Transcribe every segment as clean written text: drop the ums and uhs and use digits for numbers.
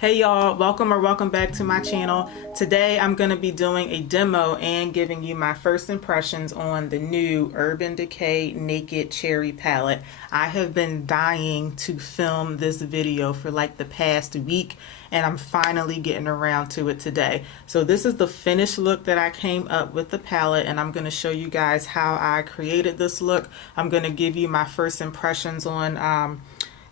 Hey y'all, welcome back to my channel. Today I'm going to be doing a demo and giving you my first impressions on the new Urban Decay Naked Cherry palette. I have been dying to film this video for like the past week and I'm finally getting around to it today. So this is the finished look that I came up with the palette, and I'm going to show you guys how I created this look. I'm going to give you my first impressions on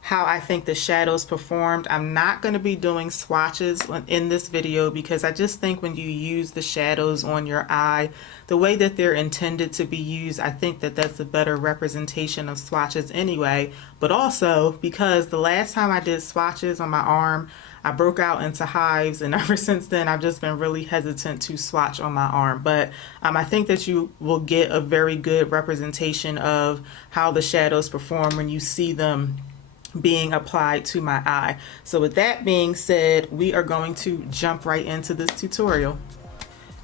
how I think the shadows performed. I'm not going to be doing swatches in this video because I just think when you use the shadows on your eye the way that they're intended to be used, I think that that's a better representation of swatches anyway. But also because the last time I did swatches on my arm, I broke out into hives, and ever since then I've just been really hesitant to swatch on my arm. But I think that you will get a very good representation of how the shadows perform when you see them being applied to my eye. So with that being said, we are going to jump right into this tutorial.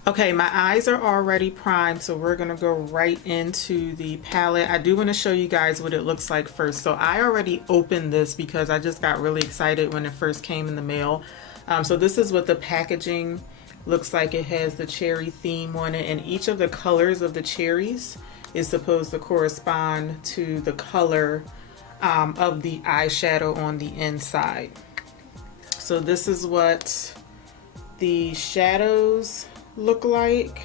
Okay, my eyes are already primed, so we're gonna go right into the palette. I do want to show you guys what it looks like first. So I already opened this because I just got really excited when it first came in the mail. So this is what the packaging looks like. It has the cherry theme on it, and each of the colors of the cherries is supposed to correspond to the color of the eyeshadow on the inside. So this is what the shadows look like,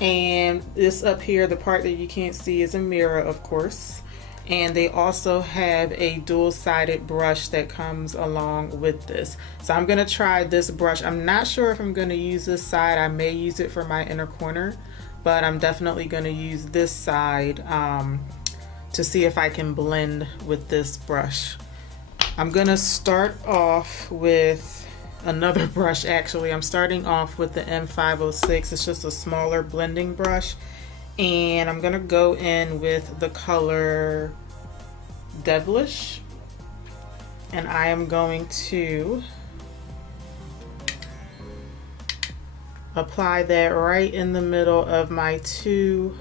and this up here, the part that you can't see, is a mirror, of course. And they also have a dual-sided brush that comes along with this. So I'm gonna try this brush. I'm not sure if I'm gonna use this side. I may use it for my inner corner, but I'm definitely gonna use this side to see if I can blend with this brush. I'm gonna start off with another brush. Actually, I'm starting off with the M506. It's just a smaller blending brush, and I'm gonna go in with the color Devilish, and I am going to apply that right in the middle of my two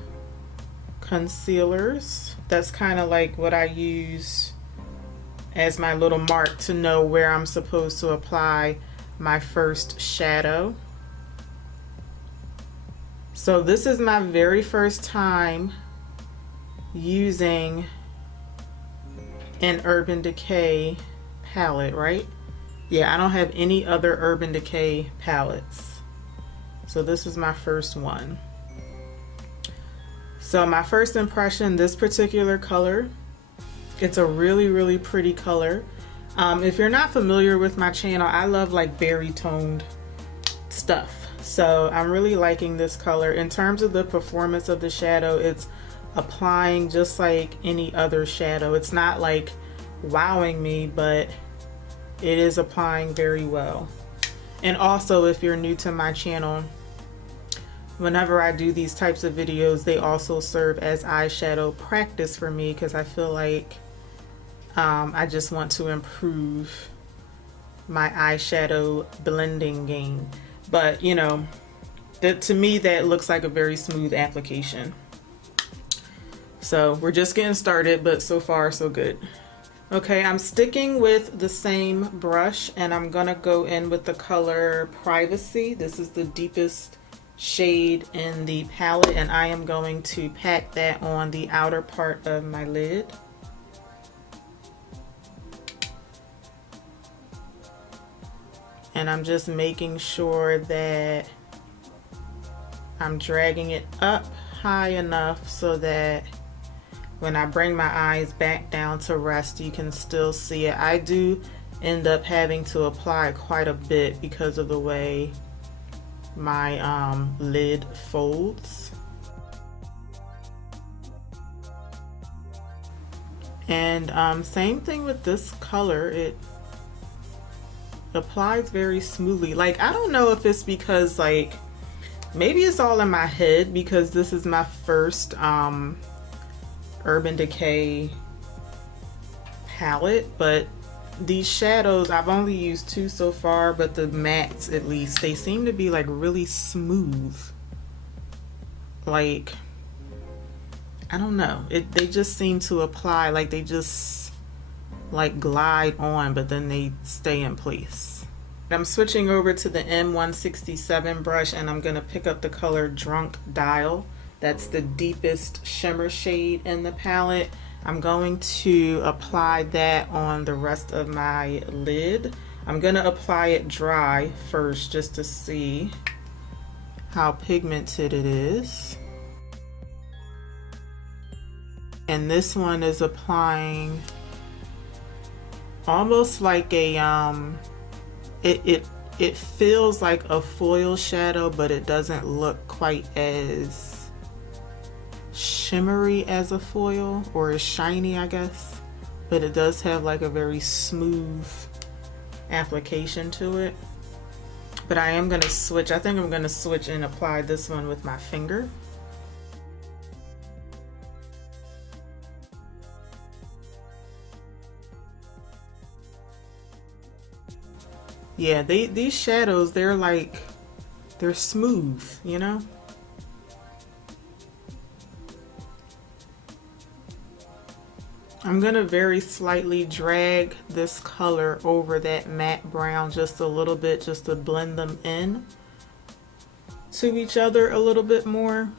concealers. That's kind of like what I use as my little mark to know where I'm supposed to apply my first shadow. So this is my very first time using an Urban Decay palette, right? Yeah, I don't have any other Urban Decay palettes. So this is my first one. So my first impression, this particular color, it's a really pretty color. If you're not familiar with my channel, I love like berry toned stuff. So I'm really liking this color. In terms of the performance of the shadow, it's applying just like any other shadow. It's not like wowing me, but it is applying very well. And also, if you're new to my channel, whenever I do these types of videos, they also serve as eyeshadow practice for me, because I feel like I just want to improve my eyeshadow blending game. But you know, to me that looks like a very smooth application. So we're just getting started, but so far so good. Okay, I'm sticking with the same brush, and I'm gonna go in with the color Privacy. This is the deepest shade in the palette, and I am going to pack that on the outer part of my lid. And I'm just making sure that I'm dragging it up high enough so that when I bring my eyes back down to rest, you can still see it. I do end up having to apply quite a bit because of the way my lid folds. And same thing with this color, it applies very smoothly. Like, I don't know if it's because, like, maybe it's all in my head because this is my first Urban Decay palette, but these shadows, I've only used two so far, but the mattes, at least, they seem to be like really smooth. Like, I don't know, they just seem to apply, like they just like glide on, but then they stay in place. I'm switching over to the M167 brush, and I'm gonna pick up the color Drunk Dial. That's the deepest shimmer shade in the palette. I'm going to apply that on the rest of my lid. I'm gonna apply it dry first just to see how pigmented it is. And this one is applying almost like a it feels like a foil shadow, but it doesn't look quite as shimmery as a foil, or as shiny, I guess, but it does have like a very smooth application to it. But I am gonna switch. I think I'm gonna switch and apply this one with my finger. Yeah, these shadows, they're smooth, you know? I'm gonna very slightly drag this color over that matte brown just a little bit, just to blend them in to each other a little bit more.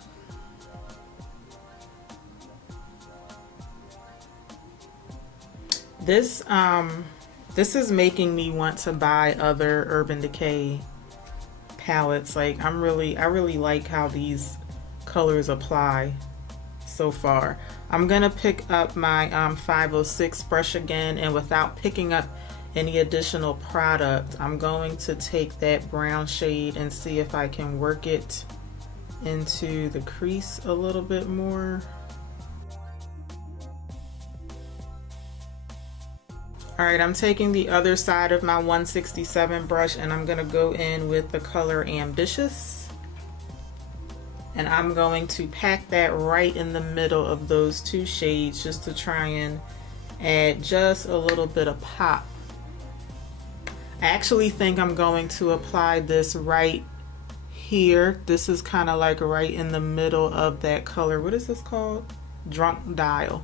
This is making me want to buy other Urban Decay palettes. Like I really like how these colors apply so far. I'm gonna pick up my 506 brush again, and without picking up any additional product, I'm going to take that brown shade and see if I can work it into the crease a little bit more. Alright, I'm taking the other side of my 167 brush, and I'm going to go in with the color Ambitious. And I'm going to pack that right in the middle of those two shades, just to try and add just a little bit of pop. I actually think I'm going to apply this right here. This is kind of like right in the middle of that color. What is this called? Drunk Dial.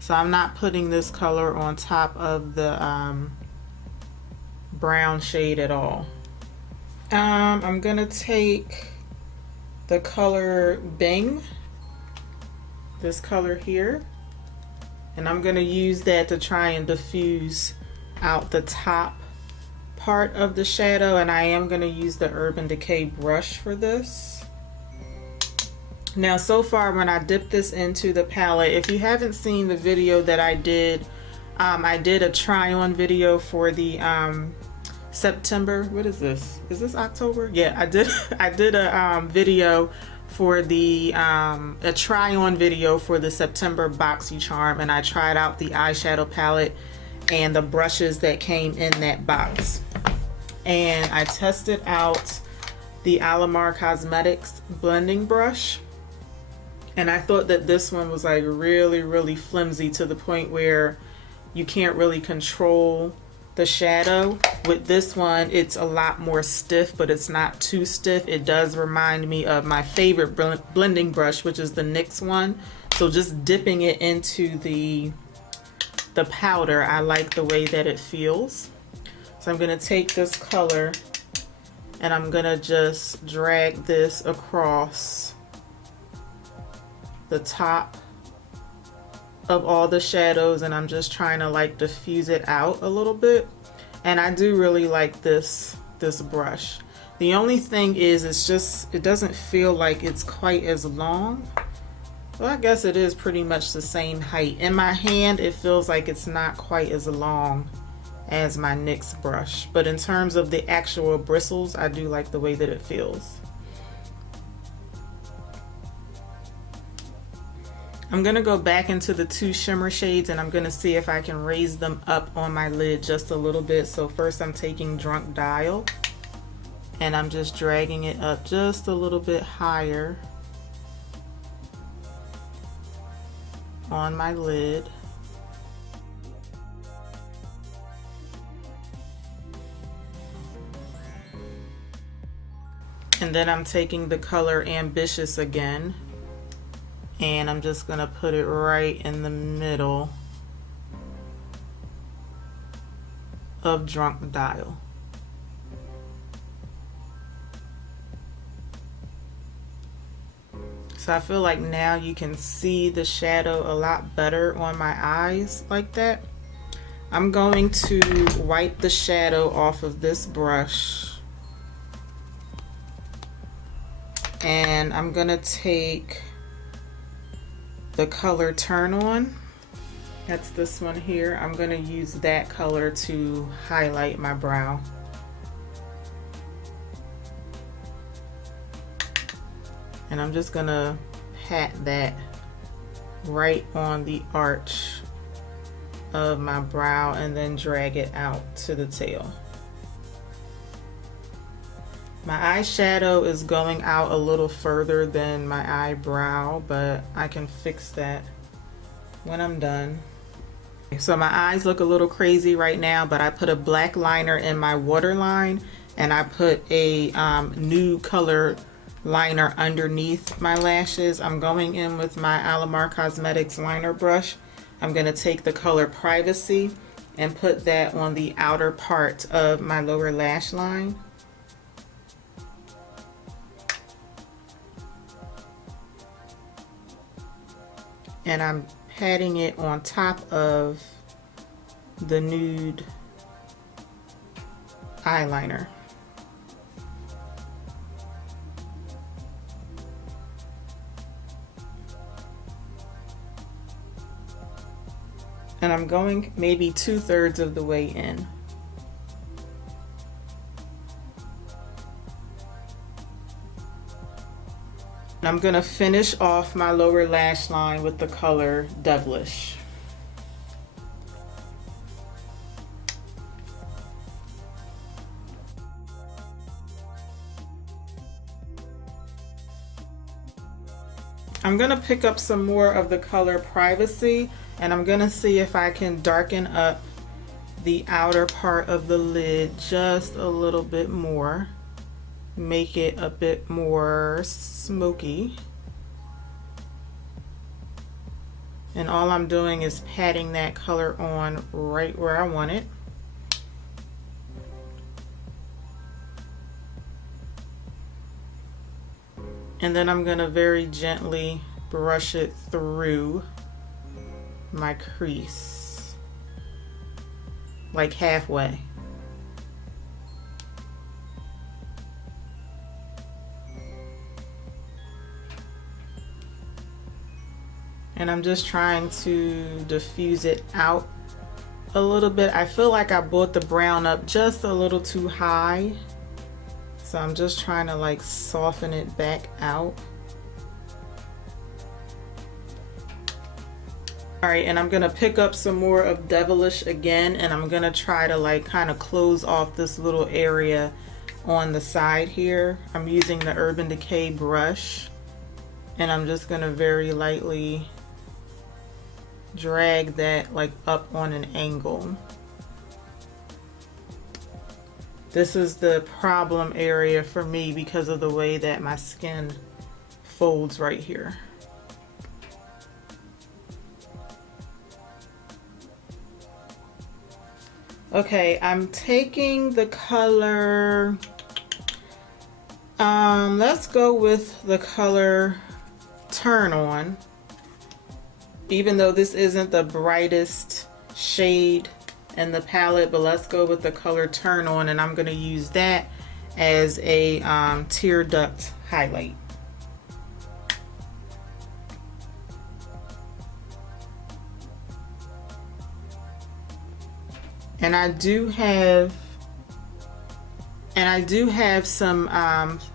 So I'm not putting this color on top of the brown shade at all. I'm gonna take the color Bing, this color here, and I'm gonna use that to try and diffuse out the top part of the shadow, and I am gonna use the Urban Decay brush for this. Now, so far when I dip this into the palette, if you haven't seen the video that I did a try-on video for the September, what is this? Is this October? Yeah, I did a video for the a try-on video for the September BoxyCharm, and I tried out the eyeshadow palette and the brushes that came in that box. And I tested out the Alamar Cosmetics blending brush. And I thought that this one was like really flimsy, to the point where you can't really control the shadow. With this one, it's a lot more stiff, but it's not too stiff. It does remind me of my favorite blending brush, which is the NYX one. So just dipping it into the powder, I like the way that it feels. So I'm gonna take this color and I'm gonna just drag this across the top of all the shadows, and I'm just trying to like diffuse it out a little bit. And I do really like this brush. The only thing is, it doesn't feel like it's quite as long. Well, I guess it is pretty much the same height. In my hand, it feels like it's not quite as long as my NYX brush, but in terms of the actual bristles, I do like the way that it feels. I'm gonna go back into the two shimmer shades, and I'm gonna see if I can raise them up on my lid just a little bit. So first I'm taking Drunk Dial, and I'm just dragging it up just a little bit higher on my lid. And then I'm taking the color Ambitious again, and I'm just gonna put it right in the middle of Drunk Dial. So I feel like now you can see the shadow a lot better on my eyes like that. I'm going to wipe the shadow off of this brush. And I'm gonna take the color Turn On. That's this one here. I'm gonna use that color to highlight my brow. And I'm just gonna pat that right on the arch of my brow and then drag it out to the tail. My eyeshadow is going out a little further than my eyebrow, but I can fix that when I'm done. So my eyes look a little crazy right now, but I put a black liner in my waterline and I put a nude color liner underneath my lashes. I'm going in with my Alamar Cosmetics liner brush. I'm going to take the color Privacy and put that on the outer part of my lower lash line. And I'm patting it on top of the nude eyeliner. And I'm going maybe 2/3 of the way in. I'm gonna finish off my lower lash line with the color Devilish. I'm gonna pick up some more of the color Privacy, and I'm gonna see if I can darken up the outer part of the lid just a little bit more. Make it a bit more smoky. And all I'm doing is patting that color on right where I want it. And then I'm gonna very gently brush it through my crease, like halfway. And I'm just trying to diffuse it out a little bit. I feel like I brought the brown up just a little too high. So I'm just trying to like soften it back out. All right, and I'm gonna pick up some more of Devilish again, and I'm gonna try to like kind of close off this little area on the side here. I'm using the Urban Decay brush, and I'm just gonna very lightly drag that like up on an angle. This is the problem area for me because of the way that my skin folds right here. Okay, I'm taking the color, let's go with the color Turn On. Even though this isn't the brightest shade in the palette, but let's go with the color Turn On, and I'm going to use that as a tear duct highlight. And I do have some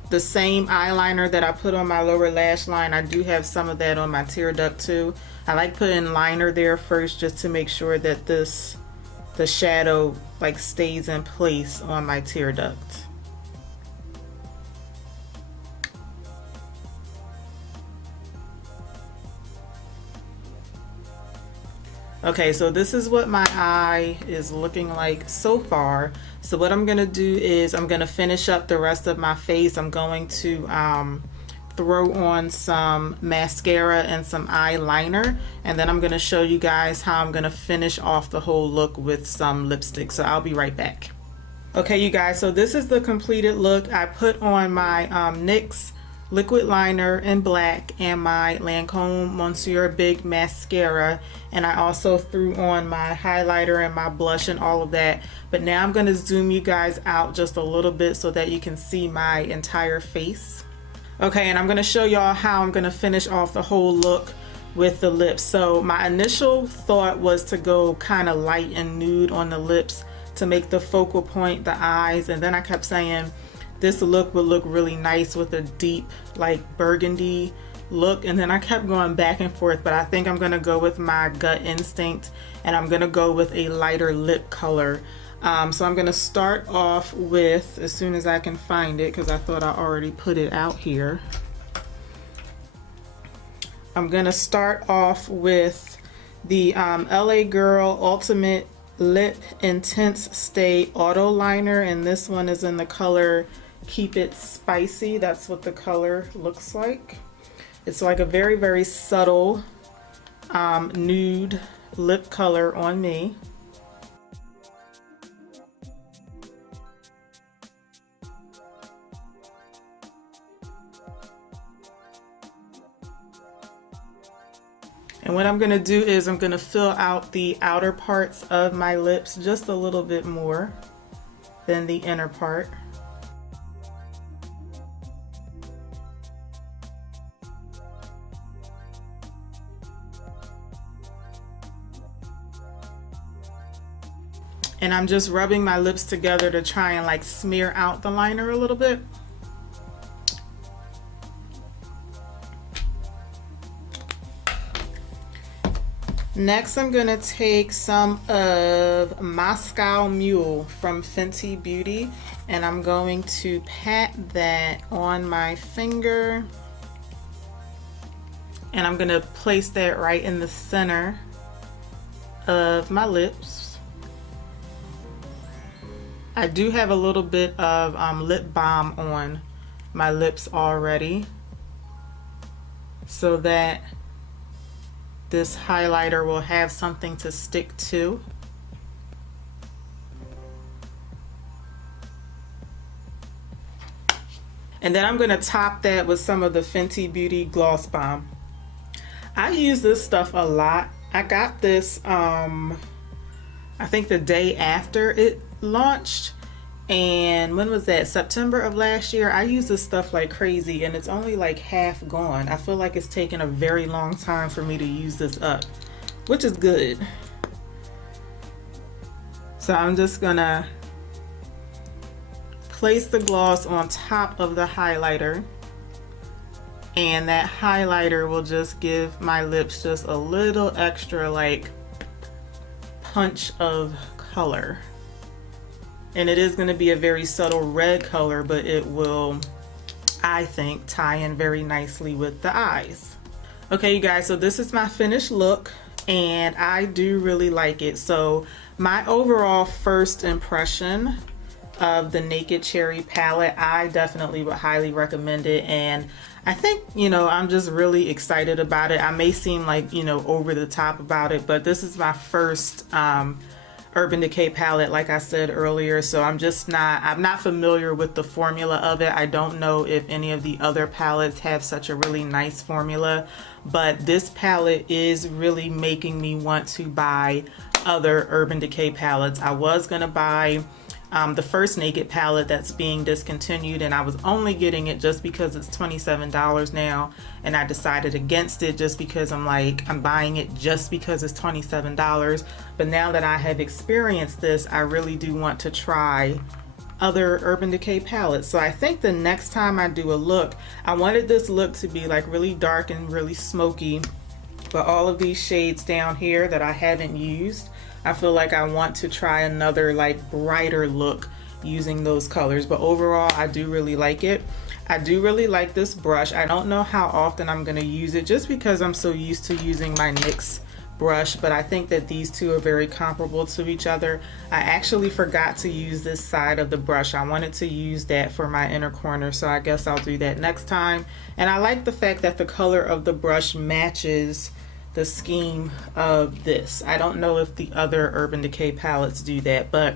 the same eyeliner that I put on my lower lash line. I do have some of that on my tear duct too. I like putting liner there first just to make sure that the shadow like stays in place on my tear duct. Okay, so this is what my eye is looking like so far. So what I'm gonna do is I'm gonna finish up the rest of my face. I'm going to throw on some mascara and some eyeliner, and then I'm going to show you guys how I'm going to finish off the whole look with some lipstick. So I'll be right back. Okay, you guys, so this is the completed look. I put on my NYX liquid liner in black and my Lancome Monsieur Big mascara, and I also threw on my highlighter and my blush and all of that. But now I'm going to zoom you guys out just a little bit so that you can see my entire face. Okay, and I'm going to show y'all how I'm going to finish off the whole look with the lips. So my initial thought was to go kind of light and nude on the lips to make the focal point the eyes, and then I kept saying this look would look really nice with a deep like burgundy look, and then I kept going back and forth, but I think I'm gonna go with my gut instinct and I'm gonna go with a lighter lip color. So I'm gonna start off with, as soon as I can find it, because I thought I already put it out here, I'm gonna start off with the LA Girl Ultimate Lip Intense Stay Auto Liner, and this one is in the color Keep It Spicy. That's what the color looks like. It's like a very, very subtle nude lip color on me. And what I'm going to do is I'm going to fill out the outer parts of my lips just a little bit more than the inner part. And I'm just rubbing my lips together to try and like smear out the liner a little bit. Next, I'm gonna take some of Moscow Mule from Fenty Beauty, and I'm going to pat that on my finger, and I'm gonna place that right in the center of my lips. I do have a little bit of lip balm on my lips already, so that this highlighter will have something to stick to. And then I'm going to top that with some of the Fenty Beauty Gloss Bomb. I use this stuff a lot. I got this I think the day after it launched, and when was that, September of last year. I use this stuff like crazy, and it's only like half gone. I feel like it's taken a very long time for me to use this up, which is good. So I'm just gonna place the gloss on top of the highlighter, and that highlighter will just give my lips just a little extra like punch of color. And it is going to be a very subtle red color, but it will, I think, tie in very nicely with the eyes. Okay, you guys, so this is my finished look, and I do really like it. So my overall first impression of the Naked Cherry palette, I definitely would highly recommend it, and I think, you know, I'm just really excited about it. I may seem like, you know, over the top about it, but this is my first Urban Decay palette, like I said earlier, so I'm not familiar with the formula of it. I don't know if any of the other palettes have such a really nice formula, but this palette is really making me want to buy other Urban Decay palettes. I was gonna buy the first Naked palette that's being discontinued, and I was only getting it just because it's $27 now, and I decided against it just because I'm buying it just because it's $27. But now that I have experienced this, I really do want to try other Urban Decay palettes. So I think the next time I do a look, I wanted this look to be like really dark and really smoky, but all of these shades down here that I haven't used, I feel like I want to try another like brighter look using those colors. But overall, I do really like it. I do really like this brush. I don't know how often I'm going to use it just because I'm so used to using my NYX brush, but I think that these two are very comparable to each other. I actually forgot to use this side of the brush. I wanted to use that for my inner corner, so I guess I'll do that next time. And I like the fact that the color of the brush matches the scheme of this. I don't know if the other Urban Decay palettes do that, but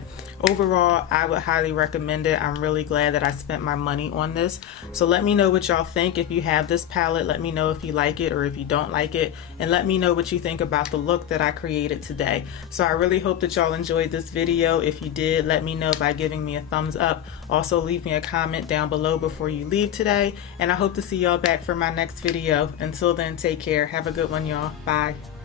overall I would highly recommend it. I'm really glad that I spent my money on this. So let me know what y'all think. If you have this palette, let me know if you like it or if you don't like it, and let me know what you think about the look that I created today. So I really hope that y'all enjoyed this video. If you did, let me know by giving me a thumbs up. Also leave me a comment down below before you leave today, and I hope to see y'all back for my next video. Until then, take care. Have a good one, y'all. Bye.